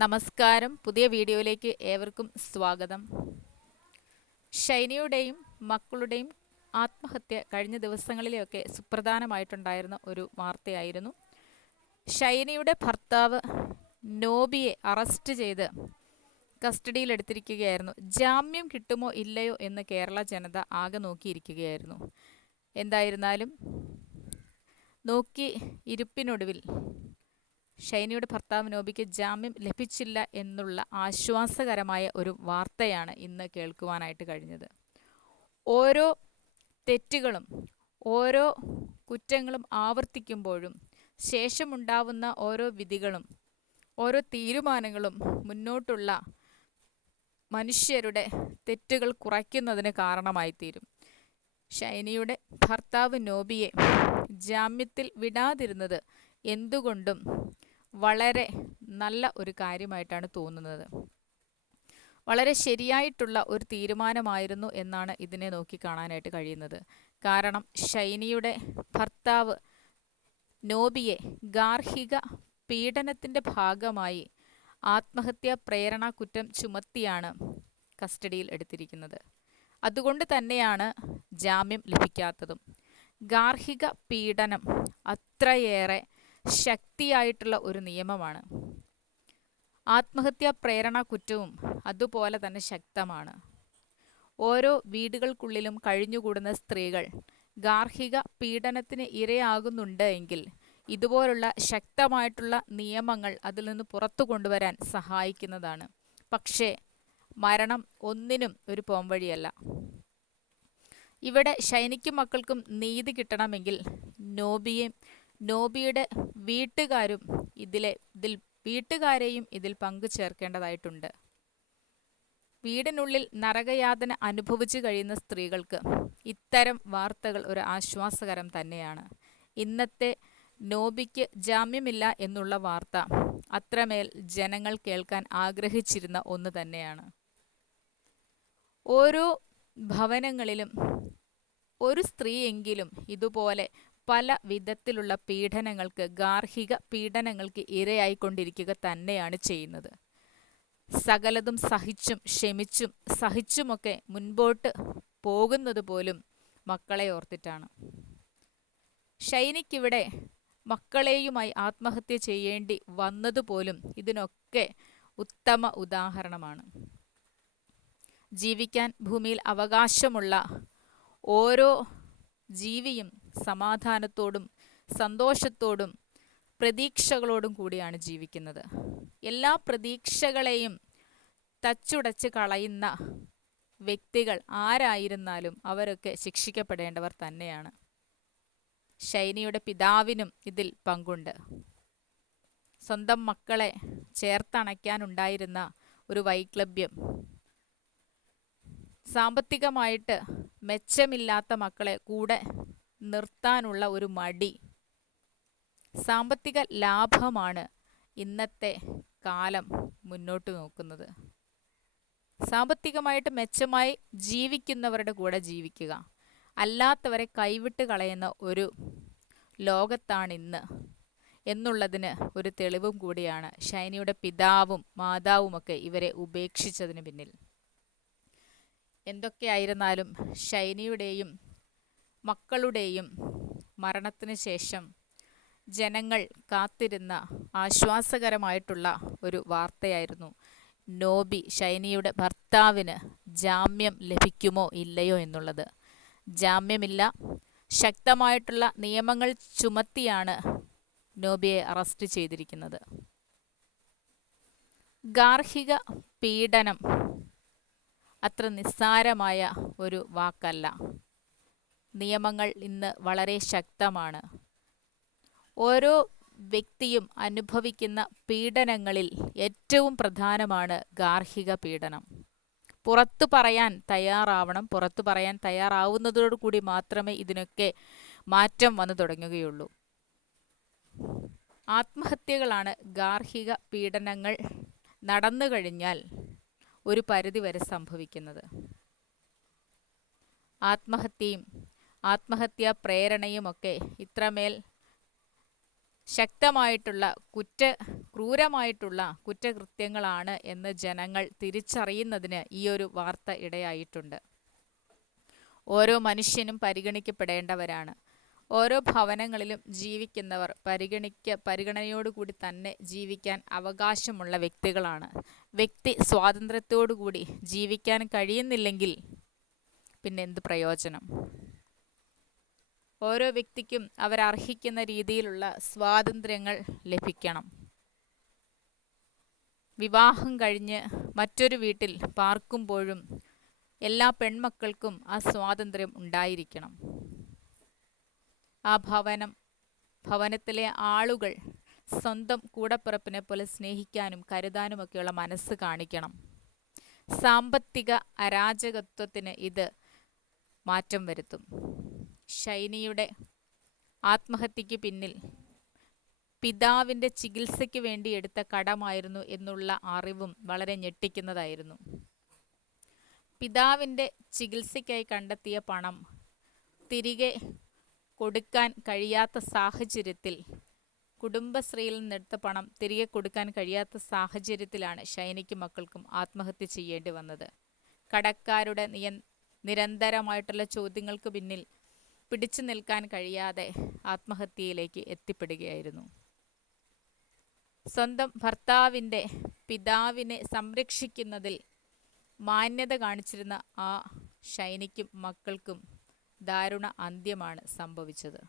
നമസ്കാരം. പുതിയ വീഡിയോയിലേക്ക് ഏവർക്കും സ്വാഗതം. ഷൈനിയുടെയും മക്കളുടെയും ആത്മഹത്യ കഴിഞ്ഞ ദിവസങ്ങളിലെയൊക്കെ സുപ്രധാനമായിട്ടുണ്ടായിരുന്ന ഒരു വാർത്തയായിരുന്നു. ഷൈനിയുടെ ഭർത്താവ് നോബിയെ അറസ്റ്റ് ചെയ്ത് കസ്റ്റഡിയിലെടുത്തിരിക്കുകയായിരുന്നു. ജാമ്യം കിട്ടുമോ ഇല്ലയോ എന്ന് കേരള ജനത ആകെ നോക്കിയിരിക്കുകയായിരുന്നു. എന്തായിരുന്നാലും നോക്കി ഇരുപ്പിനൊടുവിൽ ഷൈനിയുടെ ഭർത്താവ് നോബിക്ക് ജാമ്യം ലഭിച്ചില്ല എന്നുള്ള ആശ്വാസകരമായ ഒരു വാർത്തയാണ് ഇന്ന് കേൾക്കുവാനായിട്ട് കഴിഞ്ഞത്. ഓരോ തെറ്റുകളും ഓരോ കുറ്റങ്ങളും ആവർത്തിക്കുമ്പോഴും ശേഷമുണ്ടാവുന്ന ഓരോ വിധികളും ഓരോ തീരുമാനങ്ങളും മുന്നോട്ടുള്ള മനുഷ്യരുടെ തെറ്റുകൾ കുറയ്ക്കുന്നതിന് കാരണമായിത്തീരും. ഷൈനിയുടെ ഭർത്താവ് നോബിയെ ജാമ്യത്തിൽ വിടാതിരുന്നത് എന്തുകൊണ്ടും വളരെ നല്ല ഒരു കാര്യമായിട്ടാണ് തോന്നുന്നത്. വളരെ ശരിയായിട്ടുള്ള ഒരു തീരുമാനമായിരുന്നു എന്നാണ് ഇതിനെ നോക്കിക്കാണാനായിട്ട് കഴിയുന്നത്. കാരണം ഷൈനിയുടെ ഭർത്താവ് നോബിയെ ഗാർഹിക പീഡനത്തിൻ്റെ ഭാഗമായി ആത്മഹത്യാ പ്രേരണ കുറ്റം ചുമത്തിയാണ് കസ്റ്റഡിയിൽ എടുത്തിരിക്കുന്നത്. അതുകൊണ്ട് തന്നെയാണ് ജാമ്യം ലഭിക്കാത്തതും. ഗാർഹിക പീഡനം അത്രയേറെ ശക്തിയായിട്ടുള്ള ഒരു നിയമമാണ്. ആത്മഹത്യാ പ്രേരണ കുറ്റവും അതുപോലെ തന്നെ ശക്തമാണ്. ഓരോ വീടുകൾക്കുള്ളിലും കഴിഞ്ഞുകൂടുന്ന സ്ത്രീകൾ ഗാർഹിക പീഡനത്തിന് ഇരയാകുന്നുണ്ട് എങ്കിൽ ഇതുപോലുള്ള ശക്തമായിട്ടുള്ള നിയമങ്ങൾ അതിൽ നിന്ന് പുറത്തു കൊണ്ടുവരാൻ സഹായിക്കുന്നതാണ്. പക്ഷേ മരണം ഒന്നിനും ഒരു പോംവഴിയല്ല. ഇവിടെ ഷൈനിക്കും മക്കൾക്കും നീതി കിട്ടണമെങ്കിൽ നോബിയുടെ വീട്ടുകാരും വീട്ടുകാരെയും ഇതിൽ പങ്കു ചേർക്കേണ്ടതായിട്ടുണ്ട്. വീടിനുള്ളിൽ നരകയാതന അനുഭവിച്ചു കഴിയുന്ന സ്ത്രീകൾക്ക് ഇത്തരം വാർത്തകൾ ഒരു ആശ്വാസകരം തന്നെയാണ്. ഇന്നത്തെ നോബിക്ക് ജാമ്യമില്ല എന്നുള്ള വാർത്ത അത്രമേൽ ജനങ്ങൾ കേൾക്കാൻ ആഗ്രഹിച്ചിരുന്ന ഒന്ന് തന്നെയാണ്. ഓരോ ഭവനങ്ങളിലും ഒരു സ്ത്രീയെങ്കിലും ഇതുപോലെ പല വിധത്തിലുള്ള ഗാർഹിക പീഡനങ്ങൾക്ക് ഇരയായിക്കൊണ്ടിരിക്കുക തന്നെയാണ് ചെയ്യുന്നത്. സകലതും സഹിച്ചും ക്ഷമിച്ചും സഹിച്ചുമൊക്കെ മുൻപോട്ട് പോകുന്നത് പോലും മക്കളെ ഓർത്തിട്ടാണ്. ഷൈനിക്കിവിടെ മക്കളെയുമായി ആത്മഹത്യ ചെയ്യേണ്ടി വന്നതുപോലും ഇതിനൊക്കെ ഉത്തമ ഉദാഹരണമാണ്. ജീവിക്കാൻ ഭൂമിയിൽ അവകാശമുള്ള ഓരോ ജീവിയും സമാധാനത്തോടും സന്തോഷത്തോടും പ്രതീക്ഷകളോടും കൂടിയാണ് ജീവിക്കുന്നത്. എല്ലാ പ്രതീക്ഷകളെയും തച്ചുടച്ച് കളയുന്ന വ്യക്തികൾ ആരായിരുന്നാലും അവരൊക്കെ ശിക്ഷിക്കപ്പെടേണ്ടവർ തന്നെയാണ്. ഷൈനിയുടെ പിതാവിനും ഇതിൽ പങ്കുണ്ട്. സ്വന്തം മക്കളെ ചേർത്തണയ്ക്കാനുണ്ടായിരുന്ന ഒരു വൈക്ലഭ്യം, സാമ്പത്തികമായിട്ട് മെച്ചമില്ലാത്ത മക്കളെ കൂടെ നിർത്താനുള്ള ഒരു മടി, സാമ്പത്തിക ലാഭമാണ് ഇന്നത്തെ കാലം മുന്നോട്ട് നോക്കുന്നത്. സാമ്പത്തികമായിട്ട് മെച്ചമായി ജീവിക്കുന്നവരുടെ കൂടെ ജീവിക്കുക, അല്ലാത്തവരെ കൈവിട്ട് കളയുന്ന ഒരു ലോകത്താണിന്ന് എന്നുള്ളതിന് ഒരു തെളിവും കൂടിയാണ് ഷൈനിയുടെ പിതാവും മാതാവുമൊക്കെ ഇവരെ ഉപേക്ഷിച്ചതിന് പിന്നിൽ. എന്തൊക്കെയായിരുന്നാലും ഷൈനിയുടെയും മക്കളുടെയും മരണത്തിന് ശേഷം ജനങ്ങൾ കാത്തിരുന്ന ആശ്വാസകരമായിട്ടുള്ള ഒരു വാർത്തയായിരുന്നു ഷൈനിയുടെ ഭർത്താവിന് ജാമ്യം ലഭിക്കുമോ ഇല്ലയോ എന്നുള്ളത്. ജാമ്യമില്ല. ശക്തമായിട്ടുള്ള നിയമങ്ങൾ ചുമത്തിയാണ് നോബിയെ അറസ്റ്റ് ചെയ്തിരിക്കുന്നത്. ഗാർഹിക പീഡനം അത്ര നിസ്സാരമായ ഒരു വാക്കല്ല. നിയമങ്ങൾ ഇന്ന് വളരെ ശക്തമാണ്. ഓരോ വ്യക്തിയും അനുഭവിക്കുന്ന പീഡനങ്ങളിൽ ഏറ്റവും പ്രധാനമാണ് ഗാർഹിക പീഡനം. പുറത്തു പറയാൻ തയ്യാറാവണം. പുറത്തു പറയാൻ തയ്യാറാവുന്നതോടുകൂടി മാത്രമേ ഇതിനൊക്കെ മാറ്റം വന്നു തുടങ്ങുകയുള്ളൂ. ആത്മഹത്യകളാണ് ഗാർഹിക പീഡനങ്ങൾ നടന്നു കഴിഞ്ഞാൽ ഒരു പരിധിവരെ സംഭവിക്കുന്നത്. ആത്മഹത്യയും ആത്മഹത്യാ പ്രേരണയുമൊക്കെ ഇത്രമേൽ ശക്തമായിട്ടുള്ള ക്രൂരമായിട്ടുള്ള കുറ്റകൃത്യങ്ങളാണ് എന്ന് ജനങ്ങൾ തിരിച്ചറിയുന്നതിന് ഈ ഒരു വാർത്ത ഇടയായിട്ടുണ്ട്. ഓരോ മനുഷ്യനും പരിഗണിക്കപ്പെടേണ്ടവരാണ്. ഓരോ ഭവനങ്ങളിലും ജീവിക്കുന്നവർ പരിഗണനയോടുകൂടി തന്നെ ജീവിക്കാൻ അവകാശമുള്ള വ്യക്തികളാണ്. വ്യക്തി സ്വാതന്ത്ര്യത്തോടുകൂടി ജീവിക്കാൻ കഴിയുന്നില്ലെങ്കിൽ പിന്നെ എന്ത് പ്രയോജനം? ഓരോ വ്യക്തിക്കും അവരർഹിക്കുന്ന രീതിയിലുള്ള സ്വാതന്ത്ര്യങ്ങൾ ലഭിക്കണം. വിവാഹം കഴിഞ്ഞ് മറ്റൊരു വീട്ടിൽ പാർക്കുമ്പോഴും എല്ലാ പെൺമക്കൾക്കും ആ സ്വാതന്ത്ര്യം ഉണ്ടായിരിക്കണം. ആ ഭവനത്തിലെ ആളുകൾ സ്വന്തം കൂടപ്പിറപ്പിനെ പോലെ സ്നേഹിക്കാനും കരുതാനുമൊക്കെയുള്ള മനസ്സ് കാണിക്കണം. സാമ്പത്തിക അരാജകത്വത്തിന് ഇത് മാറ്റം വരുത്തും. ഷൈനിയുടെ ആത്മഹത്യക്ക് പിന്നിൽ പിതാവിൻ്റെ ചികിത്സയ്ക്ക് വേണ്ടി എടുത്ത കടമായിരുന്നു എന്നുള്ള അറിവും വളരെ ഞെട്ടിക്കുന്നതായിരുന്നു. പിതാവിൻ്റെ ചികിത്സയ്ക്കായി കണ്ടെത്തിയ പണം തിരികെ കൊടുക്കാൻ കഴിയാത്ത സാഹചര്യത്തിൽ, കുടുംബശ്രീയിൽ നിന്നെടുത്ത പണം തിരികെ കൊടുക്കാൻ കഴിയാത്ത സാഹചര്യത്തിലാണ് ഷൈനിക്കും മക്കൾക്കും ആത്മഹത്യ ചെയ്യേണ്ടി വന്നത്. കടക്കാരുടെ നിരന്തരമായിട്ടുള്ള ചോദ്യങ്ങൾക്ക് പിന്നിൽ പിടിച്ചു നിൽക്കാൻ കഴിയാതെ ആത്മഹത്യയിലേക്ക് എത്തിപ്പെടുകയായിരുന്നു. സ്വന്തം ഭർത്താവിൻ്റെ പിതാവിനെ സംരക്ഷിക്കുന്നതിൽ മാന്യത കാണിച്ചിരുന്ന ആ ഷൈനിക്കും മക്കൾക്കും ദാരുണ അന്ത്യമാണ് സംഭവിച്ചത്.